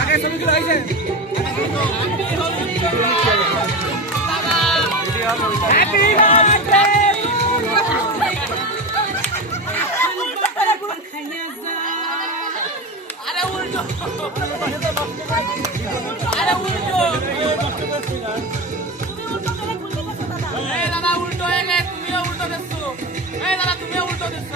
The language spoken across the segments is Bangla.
আগে ছবিগুলো হয়েছে হ্যাপি বার্থডে আরে উল্টো আরে উল্টো এই দাদা উল্টো হয়ে গেছে তুমিও উল্টো দিচ্ছো এই দাদা তুমিও উল্টো দিচ্ছ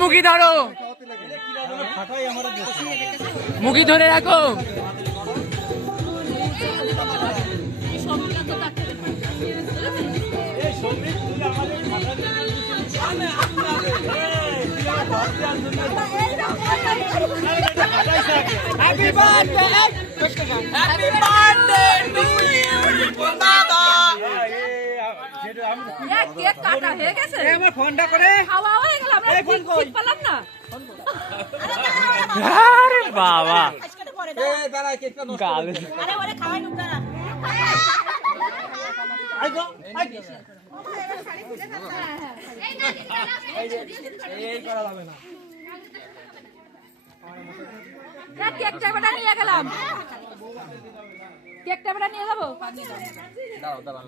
মুখি ধরো মুখি ধরে রাখো happy birthday happy birthday to you দাদা কেক কাটা হয়ে গেছে আমার ফোনটা করে খাওয়া হয়ে গেল আমরা ফোন পেলাম না আরে বাবা এই দাঁড়া কেকটা নষ্ট গাল আরে ওরে খাওয়াই নুক দাঁড়া আই গো আই এই করা যাবে না কেক টেবিলটা নিয়ে গেলাম কেক টেবিলটা নিয়ে যাবো দাঁড়াও দাঁড়াও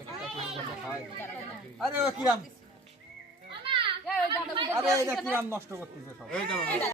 আরে ও কিরাম আরে এটা কিরাম নষ্ট করতেছে সব এই